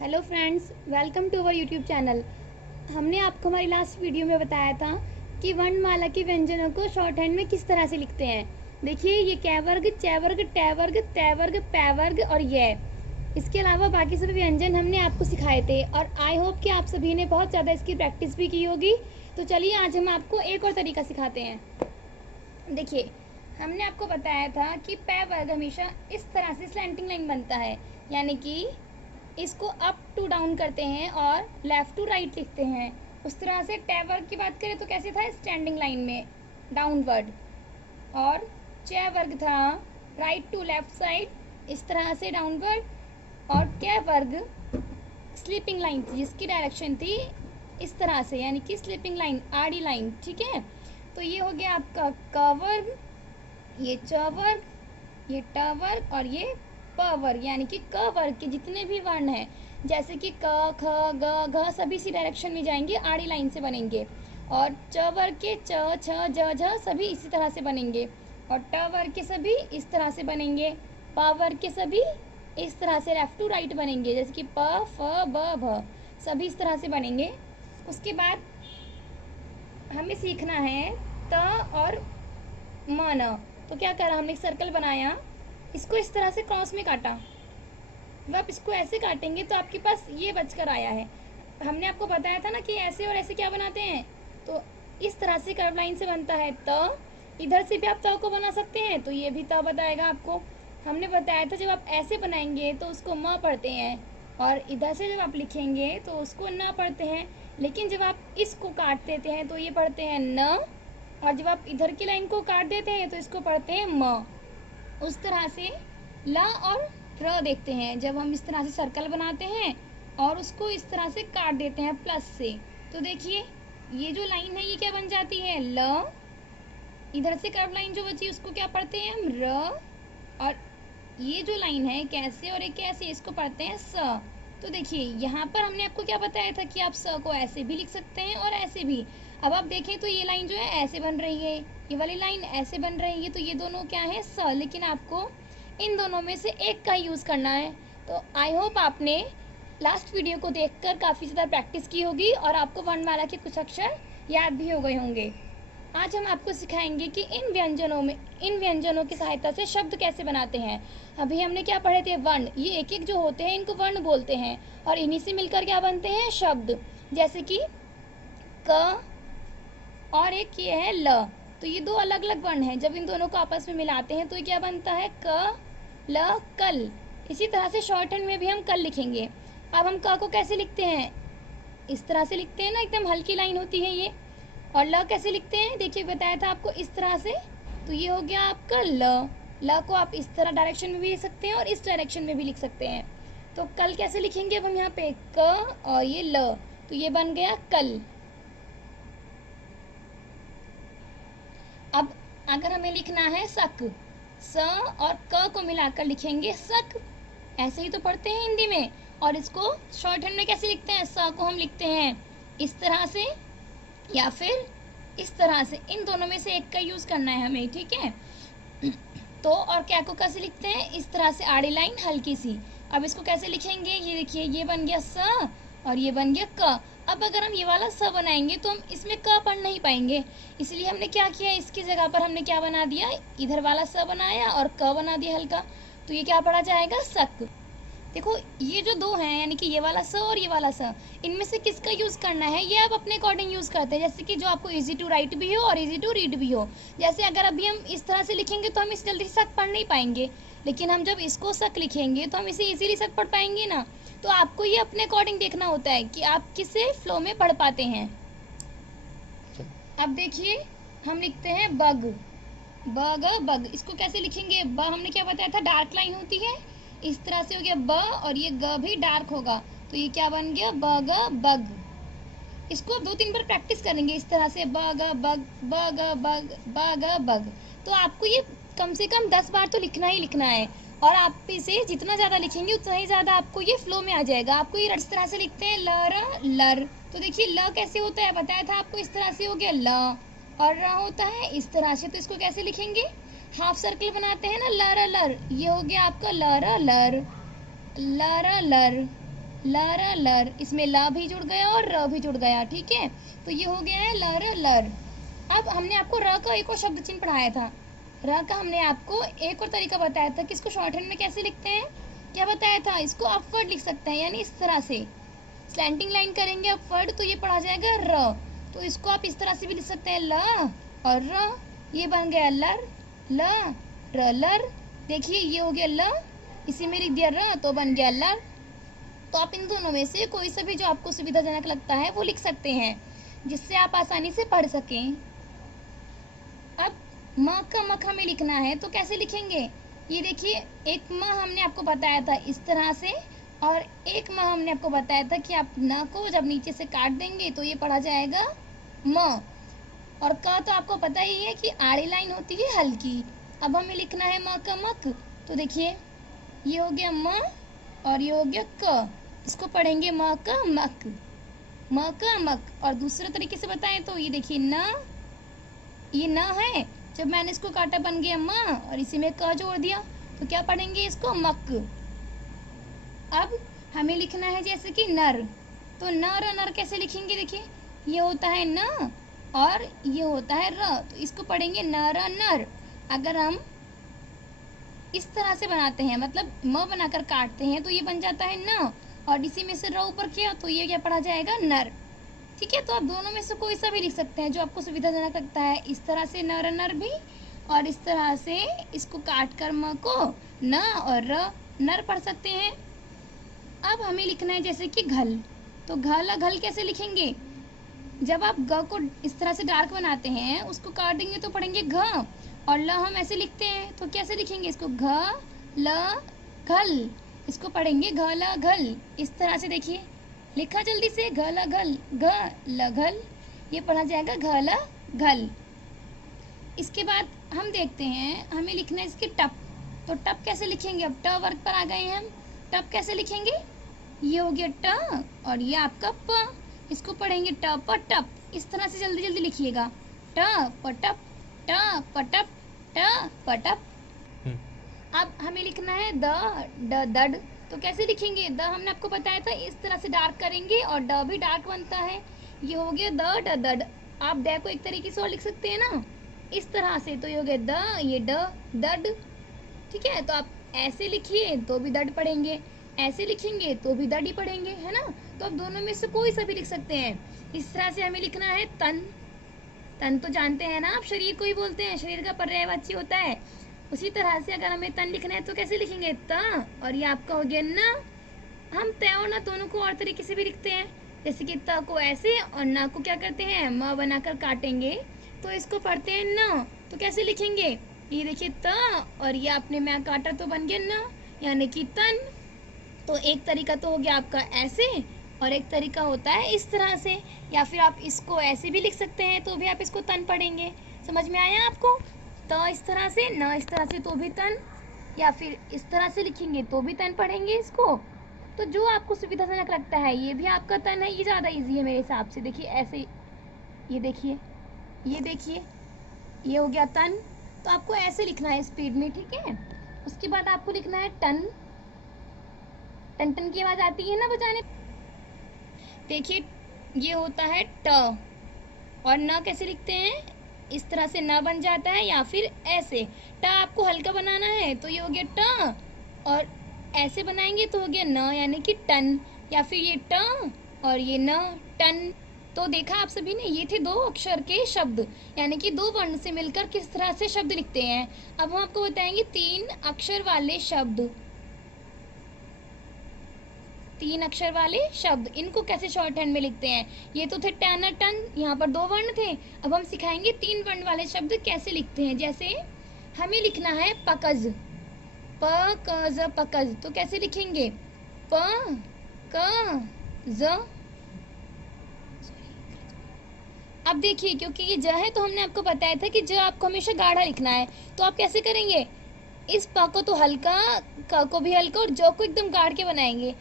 Hello friends, welcome to our YouTube channel. हमने आपको हमारी लास्ट वीडियो में बताया था कि वर्णमाला के व्यंजनों को शॉर्ट हैंड में किस तरह से लिखते हैं। देखिए, ये कै वर्ग, च वर्ग, ट वर्ग, त वर्ग, पै वर्ग और ये। इसके अलावा बाकी सभी व्यंजन हमने आपको सिखाए थे और आई होप कि आप सभी ने बहुत ज़्यादा इसकी प्रैक्टिस भी की होगी। तो चलिए आज हम आपको एक और तरीका सिखाते हैं। देखिए, हमने आपको बताया था कि पै वर्ग हमेशा इस तरह से स्लैंटिंग लाइन बनता है, यानी कि इसको अप टू डाउन करते हैं और लेफ्ट टू राइट लिखते हैं। उस तरह से टे वर्ग की बात करें तो कैसे था, स्टैंडिंग लाइन में डाउनवर्ड। और चे वर्ग था राइट टू लेफ्ट साइड, इस तरह से डाउनवर्ड। और कै वर्ग स्लीपिंग लाइन थी जिसकी डायरेक्शन थी इस तरह से, यानी कि स्लीपिंग लाइन, आड़ी लाइन। ठीक है, तो ये हो गया आपका क वर्ग, ये च वर्ग, ये ट वर्ग और ये प वर्ग, यानी कि क वर्ग के जितने भी वर्ण हैं, जैसे कि क ख ग घ, सभी इसी डायरेक्शन में जाएंगे, आड़ी लाइन से बनेंगे। और च वर्ग के च छ ज झ सभी इसी तरह से बनेंगे। और ट वर्ग के सभी इस तरह से बनेंगे। प वर्ग के सभी इस तरह से लेफ्ट टू राइट बनेंगे, जैसे कि प फ ब भ, सभी इस तरह से बनेंगे। उसके बाद हमें सीखना है त और म न। तो क्या करा, हमने एक सर्कल बनाया, इसको इस तरह से क्रॉस में काटा। जब आप इसको ऐसे काटेंगे तो आपके पास ये बचकर आया है। हमने आपको बताया था ना कि ऐसे और ऐसे क्या बनाते हैं, तो इस तरह से कर्व लाइन से बनता है त। इधर से भी आप त को बना सकते हैं, तो ये भी त बताएगा आपको। हमने बताया था जब आप ऐसे बनाएंगे तो उसको म पढ़ते हैं, और इधर से जब आप लिखेंगे तो उसको न पढ़ते हैं। लेकिन जब आप इसको काट देते हैं तो ये पढ़ते हैं न, और जब आप इधर की लाइन को काट देते हैं तो इसको पढ़ते हैं म। उस तरह से ला और र देखते हैं जब हम इस तरह से सर्कल बनाते हैं और उसको इस तरह से काट देते हैं प्लस से। तो देखिए, ये जो लाइन है ये क्या बन जाती है, ल। इधर से कर्व लाइन जो बची उसको क्या पढ़ते हैं हम, र। और ये जो लाइन है कैसे और एक कैसे, इसको पढ़ते हैं स। तो देखिए, यहाँ पर हमने आपको क्या बताया था कि आप स को ऐसे भी लिख सकते हैं और ऐसे भी। अब आप देखें तो ये लाइन जो है ऐसे बन रही है, ये वाली लाइन ऐसे बन रही है, तो ये दोनों क्या है, स। लेकिन आपको इन दोनों में से एक का यूज़ करना है। तो आई होप आपने लास्ट वीडियो को देखकर काफ़ी ज़्यादा प्रैक्टिस की होगी और आपको वर्णमाला के कुछ अक्षर याद भी हो गए होंगे। आज हम आपको सिखाएंगे कि इन व्यंजनों की सहायता से शब्द कैसे बनाते हैं। अभी हमने क्या पढ़े थे, वर्ण। ये एक एक जो होते हैं इनको वर्ण बोलते हैं और इन्हीं से मिलकर क्या बनते हैं, शब्द। जैसे कि क और एक ये है ल, तो ये दो अलग अलग वर्ण हैं। जब इन दोनों को आपस में मिलाते हैं तो ये क्या बनता है, क ल कल। इसी तरह से शॉर्ट हैंड में भी हम कल लिखेंगे। अब हम क को कैसे लिखते हैं, इस तरह से लिखते हैं ना, एकदम हल्की लाइन होती है ये। और ल कैसे लिखते हैं, देखिए बताया था आपको, इस तरह से। तो ये हो गया आपका ल। ल को आप इस तरह डायरेक्शन में भी लिख सकते हैं और इस डायरेक्शन में भी लिख सकते हैं। तो कल कैसे लिखेंगे, अब हम यहाँ पे क और ये ल, तो ये बन गया कल। अब अगर हमें लिखना है सक, स और क को मिलाकर लिखेंगे सक। ऐसे ही तो पढ़ते हैं हिंदी में। और इसको शॉर्ट हैंड में कैसे लिखते हैं, स को हम लिखते हैं इस तरह से या फिर इस तरह से। इन दोनों में से एक का यूज़ करना है हमें, ठीक है। तो और क्या को कैसे लिखते हैं, इस तरह से आड़ी लाइन हल्की सी। अब इसको कैसे लिखेंगे, ये देखिए, ये बन गया स और ये बन गया क। अब अगर हम ये वाला स बनाएंगे तो हम इसमें क पढ़ नहीं पाएंगे, इसलिए हमने क्या किया, इसकी जगह पर हमने क्या बना दिया, इधर वाला स बनाया और क बना दिया हल्का। तो ये क्या पढ़ा जाएगा, सक। देखो, ये जो दो हैं, यानी कि ये वाला स और ये वाला स, इनमें से किसका यूज़ करना है ये आप अपने अकॉर्डिंग यूज़ करते हैं। जैसे कि जो आपको इजी टू राइट भी हो और इजी टू रीड भी हो। जैसे अगर अभी हम इस तरह से लिखेंगे तो हम इस जल्दी से सक पढ़ नहीं पाएंगे, लेकिन हम जब इसको सक लिखेंगे तो हम इसे इजीली सक पढ़ पाएंगे ना। तो आपको ये अपने अकॉर्डिंग देखना होता है कि आप किसे फ्लो में पढ़ पाते हैं। अब देखिए, हम लिखते हैं बग, बग बग। इसको कैसे लिखेंगे, ब हमने क्या बताया था, डार्क लाइन होती है, इस तरह से हो गया ब, और ये ग भी डार्क होगा, तो ये क्या बन गया, बग बग। इसको आप 2-3 बार प्रैक्टिस करेंगे इस तरह से, bug bug bug bug bug bug. तो आपको ये कम से कम 10 बार तो लिखना ही लिखना है, और आप इसे जितना ज़्यादा लिखेंगे उतना ही ज़्यादा आपको ये फ्लो में आ जाएगा। आपको ये इस तरह से लिखते हैं, लर लर। तो देखिए, ल कैसे होता है बताया था आपको, इस तरह से हो गया ल, और र होता है इस तरह से। तो इसको कैसे लिखेंगे, हाफ सर्कल बनाते हैं ना, लर लर, ये हो गया आपका लर लर, लर लर। लर लर, इसमें ला भी जुड़ गया और र भी जुड़ गया, ठीक है। तो ये हो गया है लर लर। अब हमने आपको र का एक और शब्द चिन्ह पढ़ाया था, र का हमने आपको एक और तरीका बताया था कि इसको शॉर्ट हैंड में कैसे लिखते हैं। क्या बताया था, इसको अपवर्ड लिख सकते हैं, यानी इस तरह से स्लैंटिंग लाइन करेंगे अपवर्ड, तो ये पढ़ा जाएगा र। तो इसको आप इस तरह से भी लिख सकते हैं, ल और र, ये बन गया लर, ल र लर। देखिए ये हो गया ल, इसी में लिख दिया र, तो बन गया लर। तो आप इन दोनों में से कोई सा भी जो आपको सुविधाजनक लगता है वो लिख सकते हैं, जिससे आप आसानी से पढ़ सकें। अब म का मख हमें लिखना है, तो कैसे लिखेंगे, ये देखिए, एक म हमने आपको बताया था इस तरह से, और एक म हमने आपको बताया था कि आप न को जब नीचे से काट देंगे तो ये पढ़ा जाएगा म। और क तो आपको पता ही है कि आड़ी लाइन होती है हल्की। अब हमें लिखना है म का मक, तो देखिए ये हो गया म और ये हो गया क, इसको पढ़ेंगे म का मक, म का मक। और दूसरे तरीके से बताएं तो ये देखिए न, ये न है, जब मैंने इसको काटा बन गया म और इसी में क जोड़ दिया, तो क्या पढ़ेंगे इसको मक। अब हमें लिखना है जैसे कि नर, तो नर नर कैसे लिखेंगे, देखिए ये होता है न और ये होता है र, तो इसको पढ़ेंगे नर नर। अगर हम इस तरह से बनाते हैं, मतलब म बनाकर काटते हैं, तो ये बन जाता है न, और इसी में से र ऊपर किया तो ये क्या पढ़ा जाएगा नर, ठीक है। तो आप दोनों में से कोई सा भी लिख सकते हैं जो आपको सुविधाजनक लगता है, इस तरह से नर नर भी, और इस तरह से इसको काट कर म को न और र नर पढ़ सकते हैं। अब हमें लिखना है जैसे कि घल, तो घल घल कैसे लिखेंगे, जब आप ग को इस तरह से डार्क बनाते हैं, उसको काट देंगे तो पढ़ेंगे घ, और ल हम ऐसे लिखते हैं, तो कैसे लिखेंगे इसको, घ ल घल, इसको पढ़ेंगे घ ल घल। इस तरह से देखिए लिखा जल्दी से, घ ल घल, घ ल घल, ये पढ़ा जाएगा घ ल घल। इसके बाद हम देखते हैं, हमें लिखना है इसके टप, तो टप कैसे लिखेंगे, अब ट वर्ग पर आ गए हैं हम, टप कैसे लिखेंगे, ये हो गया ट और ये आपका प, इसको पढ़ेंगे ट प टप। इस तरह से जल्दी जल्दी लिखिएगा, ट प टप, ट प टप, ट प टप। अब हमें लिखना है द ड दड, तो कैसे लिखेंगे, द हमने आपको बताया था इस तरह से डार्क करेंगे और ड भी डार्क बनता है, ये हो गया द ड दड। आप ड को एक तरीके से और लिख सकते हैं ना, इस तरह से, तो ये हो गया द, ये ड दड, ठीक है। तो आप ऐसे लिखिए तो भी दड पढ़ेंगे, ऐसे लिखेंगे तो भी दड ही पढ़ेंगे, है ना। तो आप दोनों में से कोई सा भी लिख सकते हैं। इस तरह से हमें लिखना है तन, तन तो जानते हैं ना आप, शरीर को ही बोलते हैं, शरीर का पर्यायवाची होता है। उसी तरह से अगर हमें तन लिखना है तो कैसे लिखेंगे, त, और ये आपका हो गया न। हम त और न दोनों को और तरीके से भी लिखते हैं, जैसे कि त को ऐसे और न को क्या करते हैं, म बनाकर काटेंगे, तो इसको पढ़ते हैं न। तो कैसे लिखेंगे, ये देखिए त और ये आपने मैं काटा तो बन गया न, यानी कि तन। तो एक तरीका तो हो गया आपका ऐसे, और एक तरीका होता है इस तरह से, या फिर आप इसको ऐसे भी लिख सकते हैं, तो भी आप इसको तन पढ़ेंगे। समझ में आया आपको, त इस तरह से, न इस तरह से, तो भी तन, या फिर इस तरह से लिखेंगे तो भी तन पढ़ेंगे इसको। तो जो आपको सुविधाजनक लगता है, ये भी आपका तन है, ये ज़्यादा इजी है मेरे हिसाब से। देखिए ऐसे, ये देखिए, ये देखिए, ये हो गया तन। तो आपको ऐसे लिखना है स्पीड में, ठीक है। उसके बाद आपको लिखना है टन, टन टन की आवाज़ आती है ना बजाने, देखिए ये होता है ट, और न कैसे लिखते हैं, इस तरह से न बन जाता है, या फिर ऐसे, ट आपको हल्का बनाना है तो ये हो गया ट, और ऐसे बनाएंगे तो हो गया न, यानी कि टन, या फिर ये ट और ये न, टन। तो देखा आप सभी ने, ये थे दो अक्षर के शब्द, यानी कि दो वर्ण से मिलकर किस तरह से शब्द लिखते हैं। अब हम आपको बताएंगे तीन अक्षर वाले शब्द, तीन अक्षर वाले शब्द, इनको कैसे शॉर्ट हैंड में लिखते हैं। ये तो थे टन और टन, यहाँ पर दो वर्ण थे। अब हम सिखाएंगे तीन वर्ण वाले शब्द कैसे लिखते हैं। जैसे हमें लिखना है पकज, प क ज पकज, तो कैसे लिखेंगे, प क ज। अब देखिए, क्योंकि ये ज है तो हमने आपको बताया था कि ज आपको हमेशा गाढ़ा लिखना है, तो आप कैसे करेंगे, इस प को तो हल्का, क को भी हल्का, और ज को एकदम गाढ़ के बनाएंगे,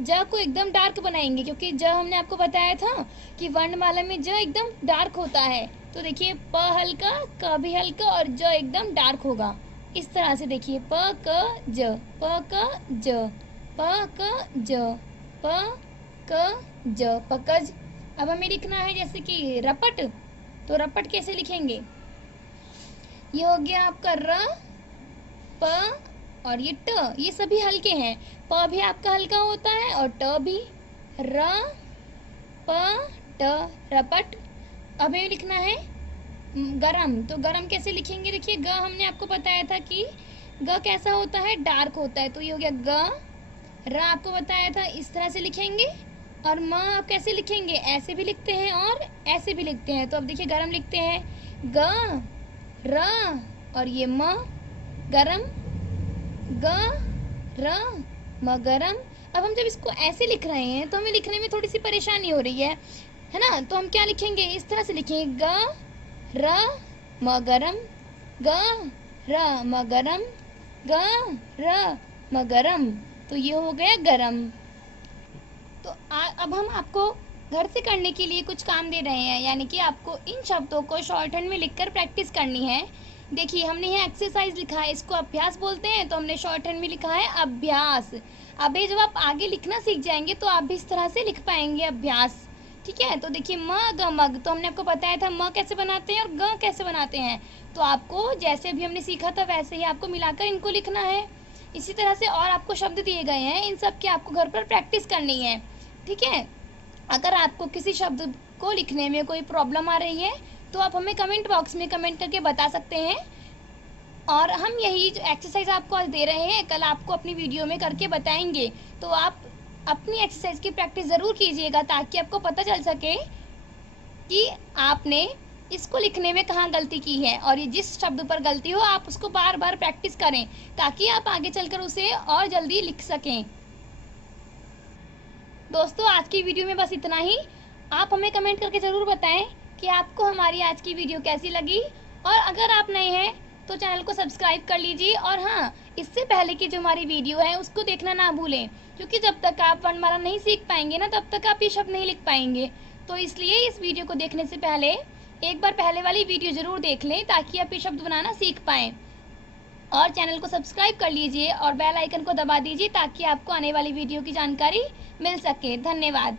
ज को एकदम डार्क बनाएंगे, क्योंकि ज हमने आपको बताया था कि वर्णमाला में ज एकदम डार्क होता है। तो देखिए प हल्का, क भी हल्का, और ज एकदम डार्क होगा। इस तरह से देखिए प क ज, प क ज, प क ज, प क ज, पकज। अब हमें लिखना है जैसे कि रपट, तो रपट कैसे लिखेंगे? ये हो गया आपका र, प और ये ट, ये सभी हल्के हैं। प भी आपका हल्का होता है और ट भी। र, प, ट, रपट। अब हमें लिखना है गरम, तो गरम कैसे लिखेंगे? देखिए ग हमने आपको बताया था कि ग कैसा होता है, डार्क होता है, तो ये हो गया ग। र आपको बताया था इस तरह से लिखेंगे, और म आप कैसे लिखेंगे? ऐसे भी लिखते हैं और ऐसे भी लिखते हैं। तो अब देखिए गरम लिखते हैं ग, र और ये म, गरम, ग, र, म, गरम। अब हम जब इसको ऐसे लिख रहे हैं तो हमें लिखने में थोड़ी सी परेशानी हो रही है ना? तो हम क्या लिखेंगे? इस तरह से लिखेंगे ग, र, म, गरम, ग, र, म, गरम, ग, र, म, गरम। तो ये हो गया गरम। तो अब हम आपको घर से करने के लिए कुछ काम दे रहे हैं, यानी कि आपको इन शब्दों को शॉर्ट हैंड में लिखकर प्रैक्टिस करनी है। देखिए हमने यहाँ एक्सरसाइज लिखा है, इसको अभ्यास बोलते हैं, तो हमने शॉर्ट हैंड में लिखा है अभ्यास। अब ये जब आप आगे लिखना सीख जाएंगे तो आप भी इस तरह से लिख पाएंगे अभ्यास। ठीक है, तो देखिए म, ग, मग, तो हमने आपको बताया था म कैसे बनाते हैं और ग कैसे बनाते हैं। तो आपको जैसे भी हमने सीखा था वैसे ही आपको मिलाकर इनको लिखना है। इसी तरह से और आपको शब्द दिए गए हैं, इन सब की आपको घर पर प्रैक्टिस करनी है। ठीक है, अगर आपको किसी शब्द को लिखने में कोई प्रॉब्लम आ रही है तो आप हमें कमेंट बॉक्स में कमेंट करके बता सकते हैं, और हम यही जो एक्सरसाइज आपको आज दे रहे हैं कल आपको अपनी वीडियो में करके बताएंगे। तो आप अपनी एक्सरसाइज की प्रैक्टिस ज़रूर कीजिएगा ताकि आपको पता चल सके कि आपने इसको लिखने में कहाँ गलती की है, और ये जिस शब्द पर गलती हो आप उसको बार बार प्रैक्टिस करें ताकि आप आगे चलकर उसे और जल्दी लिख सकें। दोस्तों आज की वीडियो में बस इतना ही। आप हमें कमेंट करके ज़रूर बताएं कि आपको हमारी आज की वीडियो कैसी लगी, और अगर आप नए हैं तो चैनल को सब्सक्राइब कर लीजिए। और हाँ, इससे पहले की जो हमारी वीडियो है उसको देखना ना भूलें, क्योंकि जब तक आप वर्णमाला नहीं सीख पाएंगे ना तब तक आप ये शब्द नहीं लिख पाएंगे। तो इसलिए इस वीडियो को देखने से पहले एक बार पहले वाली वीडियो ज़रूर देख लें ताकि आप ये शब्द बनाना सीख पाएँ। और चैनल को सब्सक्राइब कर लीजिए और बेल आइकन को दबा दीजिए ताकि आपको आने वाली वीडियो की जानकारी मिल सके। धन्यवाद।